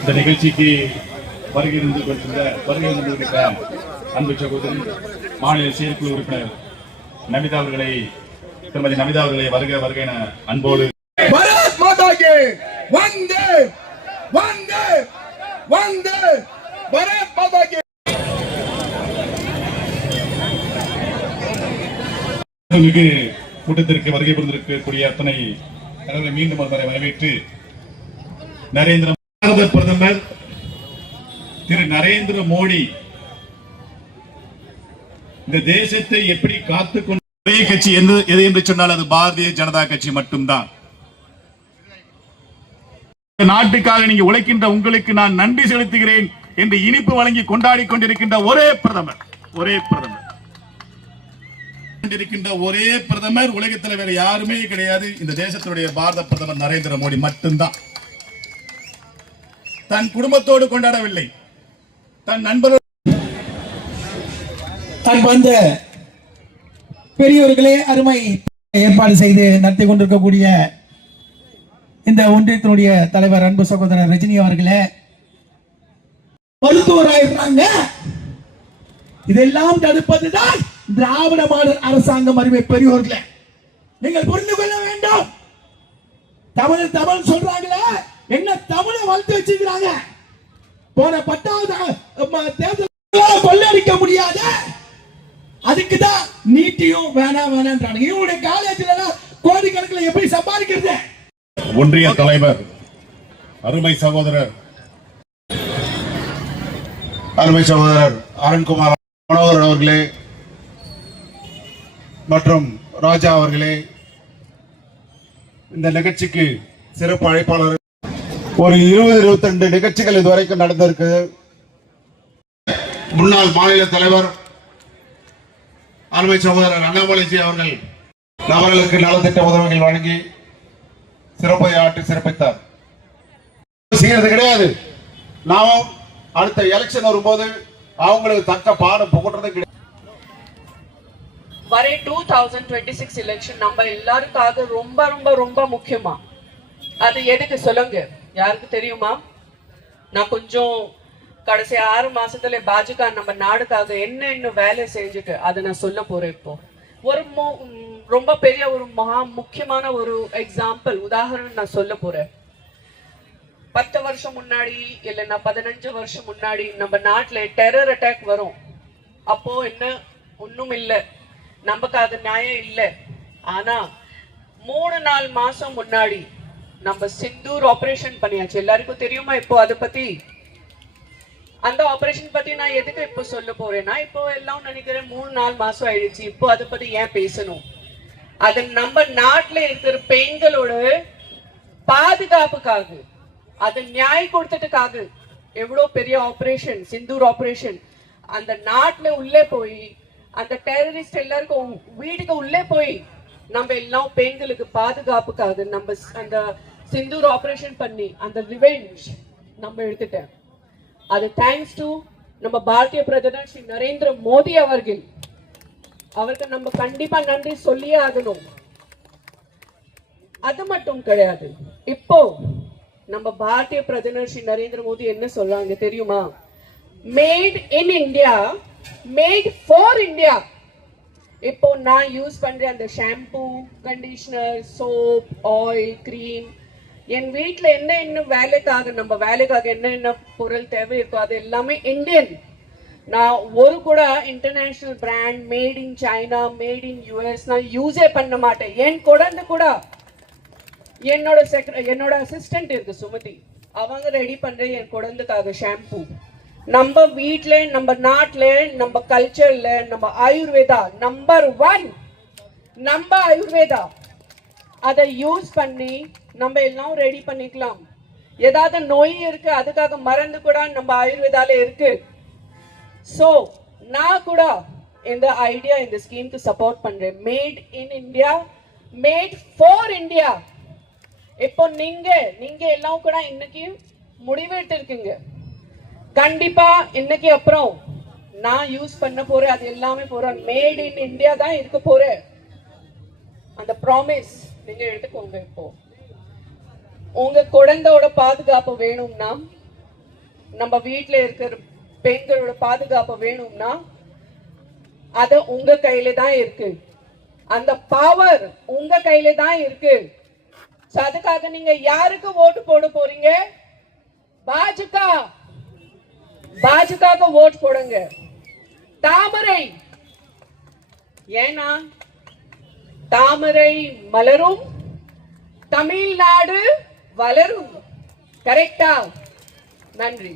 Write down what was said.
இந்த நிகழ்ச்சிக்கு வருகை கொண்டிருக்கிற அன்பு சகோதரி மாநில செயற்குழு உறுப்பினர் நமிதா அவர்களை, திருமதி நமிதா அவர்களை வருக வருக என அன்போடு பாரத் மாதா கி வந்தே வந்தே வந்தே பாரத் மாதா கி கூட்டத்திற்கு வருகை புரிந்திருக்கக்கூடிய அத்தனை தலைவர்களை மீண்டும் ஒருமுறை வரவேற்று பாரத பிரதமர் திரு நரேந்திர மோடி இந்த தேசத்தை எப்படி காத்துக்கொண்டு ஒரே கட்சி எது என்று சொன்னால் அது பாரதிய ஜனதா கட்சி மட்டும்தான். நாட்டுக்காக நீங்க உழைக்கின்ற உங்களுக்கு நான் நன்றி செலுத்துகிறேன் என்று இனிப்பு வழங்கி கொண்டாடி கொண்டிருக்கின்ற ஒரே பிரதமர் உலகத்தில் வேற யாருமே கிடையாது. இந்த தேசத்துடைய பாரத பிரதமர் நரேந்திர மோடி மட்டும்தான். தன் குடும்பத்தோடு கொண்டாடவில்லை, தன் நண்பரோடு. வந்த பெரியவர்களே, அருமை ஏற்பாடு செய்து நடத்தி கொண்டிருக்கக்கூடிய இந்த ஒன்றியத்தினுடைய தலைவர் அன்பு சகோதரர் ரஜினி அவர்களே, மருத்துவராயிருக்காங்க. இதெல்லாம் தடுப்பதுதான் திராவிட மாடல் அரசாங்கம். அருமை பெரியவர்களே, நீங்கள் புரிந்து கொள்ள வேண்டும். தமிழ் சொல்றாங்களே, என்ன தமிழை வளர்த்து வச்சிருக்கிறாங்க. போன 10வது தேர்தல் கொள்ளடிக்க முடியாத, அதுக்குதான் நீட்டியும் வேணான்றாங்க. இவங்களுடைய காலேஜ்ல கோடிக்கணக்கில் எப்படி சம்பாதிக்கிறது? ஒன்றிய தலைவர் அருமை சகோதரர் அருண்குமார் மனோகர் அவர்களே மற்றும் ராஜா அவர்களே, இந்த நிகழ்ச்சிக்கு சிறப்பு அழைப்பாளர். ஒரு 20-22 நிகழ்ச்சிகள் இதுவரைக்கும் நடந்திருக்கு. முன்னாள் மாநில தலைவர் அருமை சகோதரர் அண்ணாமலைஜி அவர்களுக்கு நலத்திட்ட உதவிகள் வழங்கி சிறப்பித்தார். செய்யறது கிடையாது. நாமும் அடுத்த எலெக்ஷன் வரும்போது அவங்களுக்கு தக்க பாடம் புகட்டுறது கிடையாது. வர 2026 எலெக்ஷன் நம்ம எல்லாருக்காக ரொம்ப ரொம்ப ரொம்ப முக்கியமா. அது எதுக்கு சொல்லுங்க, யாருக்கு தெரியுமா? நான் கொஞ்சம் கடைசி 6 மாசத்துல பாஜக நம்ம நாடுக்காக என்ன வேலை செஞ்சுட்டு அதை நான் சொல்ல போறேன். இப்போ ஒரு ரொம்ப பெரிய ஒரு முக்கியமான ஒரு எக்ஸாம்பிள் உதாரணம் நான் சொல்ல போறேன். 10 வருஷம் முன்னாடி இல்லைன்னா 15 வருஷம் முன்னாடி நம்ம நாட்டுல டெரர் அட்டாக் வரும். அப்போ என்ன ஒண்ணும் இல்லை, நமக்காக நியாயம் இல்லை. ஆனா 3-4 மாசம் முன்னாடி நம்ம சிந்தூர் ஆபரேஷன் பண்ணியாச்சு. எல்லாருக்கும் தெரியுமா? இப்போ அதை பத்தி, அந்த ஆபரேஷன் பத்தி நான் எதுக்கு இப்போ சொல்ல போறேன்னா, இப்போ எல்லாம் நினைக்கிறேன் 3-4 மாசம் ஆயிடுச்சு. இப்போ அதை பத்தி ஏன் பேசணும்? அது நம்ம நாட்டுல இருக்கிற பெண்களோட பாதுகாப்புக்காக, அது நியாயம் கொடுத்ததுக்காக எவ்வளவு பெரிய ஆபரேஷன், சிந்தூர் ஆபரேஷன். அந்த நாட்டுல உள்ளே போய் அந்த டெரரிஸ்ட் எல்லாருக்கும் வீட்டுக்கு உள்ளே போய் நம்ம எல்லாம் பெண்களுக்கு பாதுகாப்புக்காக நம்ம அந்த சிந்தூர் ஆபரேஷன் பண்ணி அந்த ரிவெஞ்ச் நம்ம எடுத்துட்டேன். அது தேங்க்ஸ் டு நம்ம பாரதிய பிரதமர் ஸ்ரீ நரேந்திர மோடி அவருக்கு நம்ம கண்டிப்பா நன்றி சொல்லியே ஆகணும். அது மட்டும் கிடையாது, இப்போ நம்ம பாரதிய பிரதமர் ஸ்ரீ நரேந்திர மோடி என்ன சொல்றாங்க தெரியுமா? Made in India, made for India. இப்போ நான் யூஸ் பண்ற அந்த shampoo, conditioner, soap, oil, cream, என் வீட்டுல என்ன வேலைக்காக நம்ம வேலைக்காக என்ன பொருள் தேவை இருக்கோ அது எல்லாமே இந்தியன். நான் ஒரு கூட international brand, made in China, made in US நான் யூஸே பண்ண மாட்டேன். என் குழந்தை கூட, என்னோட அசிஸ்டன்ட் இருக்கு சுமதி, அவங்க ரெடி பண்ற என் குழந்தைக்காக ஷாம்பூ. நம்ம வீட்டுல, நம்ம நாட்டுல, நம்ம கல்ச்சர்ல, நம்ம ஆயுர்வேதா நம்பர் 1, நம்ம ஆயுர்வேதா அதை யூஸ் பண்ணி நம்ம எல்லாம் ரெடி பண்ணிக்கலாம். ஏதாவது நோய் இருக்கு அதுக்காக மருந்து கூட நம்ம ஆயுர்வேதால இருக்கு. சோ நான் கூட இந்த ஐடியா, இந்த ஸ்கீமுக்கு சப்போர்ட் பண்றேன். Mat in India, made for India. இப்போ நீங்க எல்லாம் கூட இன்னைக்கு முடிவெடுத்து இருக்கீங்க. கண்டிப்பா இன்னைக்கு அப்புறம் நான் யூஸ் பண்ண போறேன், அது எல்லாமே போறேன் மேட் இன் இந்தியா தான் இருக்க போறேன். அந்த ப்ராமிஸ் நீங்க எடுத்துக்கோங்க. இப்போ உங்க குழந்தையோட பாதுகாப்பு வேணும்னா, நம்ம வீட்டுல இருக்கிற பெண்களோட பாதுகாப்பு வேணும்னா அது உங்க கையில தான் இருக்கு. அந்த பவர் உங்க கையில தான் இருக்கு. அதுக்காக நீங்க யாருக்கு ஓட்டு போட போறீங்க? பாஜக ஓட்டு போடுங்க. தாமரை, ஏன்னா தாமரை மலரும், தமிழ்நாடு வளரும். கரெக்டா? நன்றி.